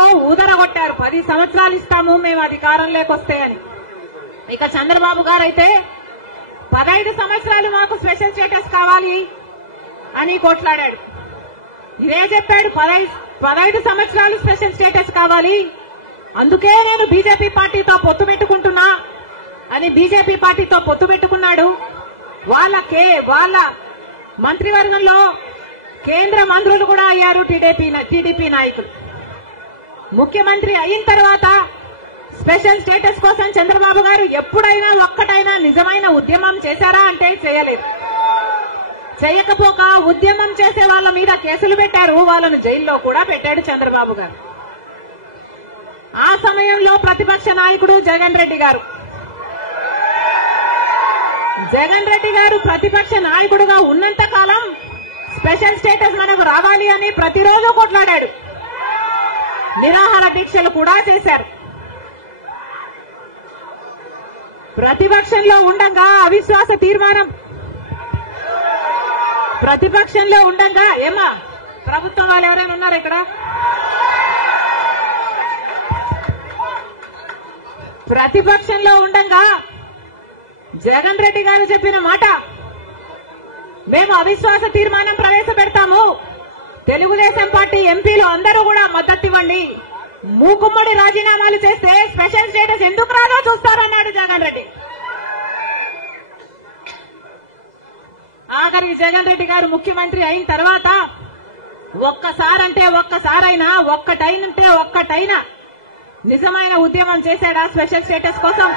ఎన్నికల్లో ఊదరగొట్టారు. 10 సంవత్సరాలు ఇస్తాము మేము అధికారంలోకి వస్తే అని. ఇక చంద్రబాబు గారు అయితే 15 సంవత్సరాలు మాకు స్పెషల్ స్టేటస్ కావాలి అని కొట్లాడాడు. ఇదే చెప్పాడు, 15 సంవత్సరాలు స్పెషల్ స్టేటస్ కావాలి, అందుకే నేను బీజేపీ పార్టీతో పొత్తు పెట్టుకుంటున్నా అని బీజేపీ పార్టీతో పొత్తు పెట్టుకున్నాడు. వాళ్ళ మంత్రివర్గంలో కేంద్ర మంత్రులు కూడా అయ్యారు టీడీపీ నాయకులు. ముఖ్యమంత్రి అయిన తర్వాత స్పెషల్ స్టేటస్ కోసం చంద్రబాబు గారు ఎప్పుడైనా ఒక్కటైనా నిజమైన ఉద్యమం చేశారా అంటే చేయలేదు. చేయకపోక ఉద్యమం చేసే వాళ్ళ మీద కేసులు పెట్టారు, వాళ్ళను జైల్లో కూడా పెట్టాడు చంద్రబాబు గారు. ఆ సమయంలో ప్రతిపక్ష నాయకుడు జగన్ రెడ్డి గారు ప్రతిపక్ష నాయకుడుగా ఉన్నంత కాలం స్పెషల్ స్టేటస్ మనకు రావాలి అని ప్రతిరోజు కొట్లాడాడు. నిరాహార దీక్షలు కూడా చేశారు. ప్రతిపక్షంలో ఉండగా అవిశ్వాస తీర్మానం ఏమా ప్రభుత్వం వాళ్ళు ఎవరైనా ఉన్నారు ఇక్కడ? ప్రతిపక్షంలో ఉండగా జగన్ రెడ్డి గారు చెప్పిన మాట, మేము అవిశ్వాస తీర్మానం ప్రవేశపెడతాము, తెలుగుదేశం పార్టీ ఎంపీలు అందరూ కూడా మద్దతు ఇవ్వండి, మూకుమ్మడి రాజీనామాలు చేస్తే స్పెషల్ స్టేటస్ ఎందుకు రాదో చూస్తారన్నాడు జగన్ రెడ్డి. ఆఖరికి జగన్ రెడ్డి గారు ముఖ్యమంత్రి అయిన తర్వాత ఒక్కటైనా నిజమైన ఉద్యమం చేశాడా స్పెషల్ స్టేటస్ కోసం?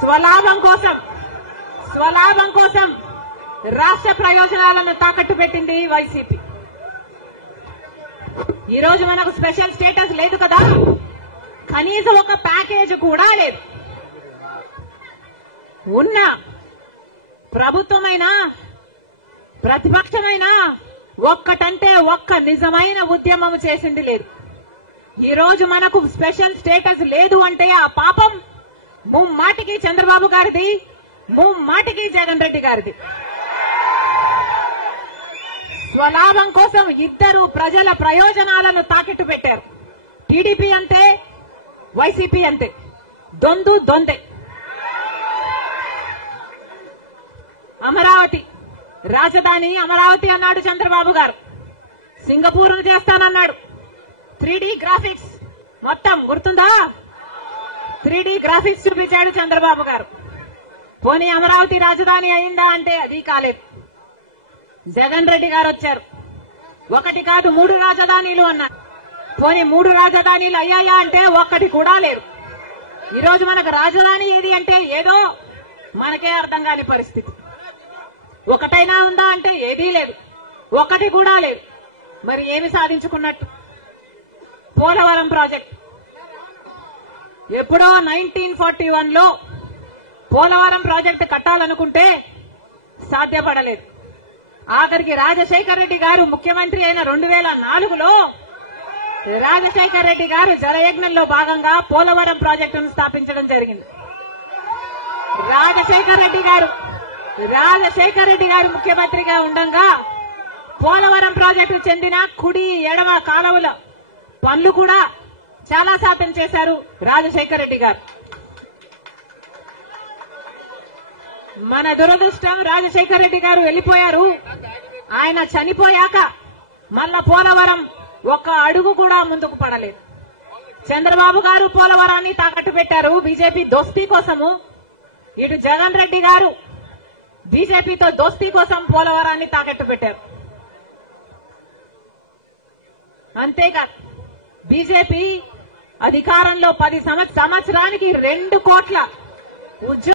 స్వలాభం కోసం రాష్ట్ర ప్రయోజనాలను తాకట్టు పెట్టింది వైసీపీ. ఈ రోజు మనకు స్పెషల్ స్టేటస్ లేదు కదా, కనీసం ఒక ప్యాకేజ్ కూడా లేదు. ఉన్న ప్రభుత్వమైనా ప్రతిపక్షమైనా ఒక్కటంటే ఒక్క నిజమైన ఉద్యమం చేసింది లేదు. ఈ రోజు మనకు స్పెషల్ స్టేటస్ లేదు అంటే ఆ పాపం ముమ్మాటికి చంద్రబాబు గారిది, ముమ్మాటికి జగన్ రెడ్డి గారిది. స్వలాభం కోసం ఇద్దరు ప్రజల ప్రయోజనాలను తాకట్టు పెట్టారు. టీడీపీ అంతే, వైసీపీ అంతే, దొందే. అమరావతి రాజధాని అమరావతి అన్నాడు చంద్రబాబు గారు, సింగపూర్ను చేస్తానన్నాడు. 3D గ్రాఫిక్స్ మొత్తం గుర్తుందా? 3D గ్రాఫిక్స్ చూపించాడు చంద్రబాబు గారు. పోనీ అమరావతి రాజధాని అయిందా అంటే అది కాలేదు. జగన్ రెడ్డి గారు వచ్చారు, 1 కాదు 3 రాజధానిలు అన్నారు. పోనీ 3 రాజధానిలు అయ్యాయా అంటే ఒక్కటి కూడా లేదు. ఈరోజు మనకు రాజధాని ఏది అంటే ఏదో మనకే అర్థం కాని పరిస్థితి. ఒకటైనా ఉందా అంటే ఏదీ లేదు, ఒక్కటి కూడా లేదు. మరి ఏమి సాధించుకున్నట్టు? పోలవరం ప్రాజెక్ట్ ఎప్పుడో 1941లో పోలవరం ప్రాజెక్టు కట్టాలనుకుంటే సాధ్యపడలేదు. ఆఖరికి రాజశేఖర్ రెడ్డి గారు ముఖ్యమంత్రి అయిన 2004లో రాజశేఖర్ రెడ్డి గారు జలయజ్ఞంలో భాగంగా పోలవరం ప్రాజెక్టును స్థాపించడం జరిగింది. రాజశేఖర్ రెడ్డి గారు ముఖ్యమంత్రిగా ఉండగా పోలవరం ప్రాజెక్టు చెందిన కుడి ఎడమ కాలువల పనులు కూడా చాలా శాతం చేశారు రాజశేఖర్ రెడ్డి గారు. మన దురదృష్టం రాజశేఖర్ రెడ్డి గారు వెళ్లిపోయారు. ఆయన చనిపోయాక మళ్ళా పోలవరం ఒక్క అడుగు కూడా ముందుకు పడలేదు. చంద్రబాబు గారు పోలవరాన్ని తాకట్టు పెట్టారు బీజేపీ దోస్తీ కోసము. ఇటు జగన్ రెడ్డి గారు బీజేపీతో దోస్తీ కోసం పోలవరాన్ని తాకట్టు పెట్టారు. అంతేకాదు బీజేపీ అధికారంలో 10 సంవత్సరానికి 2 కోట్ల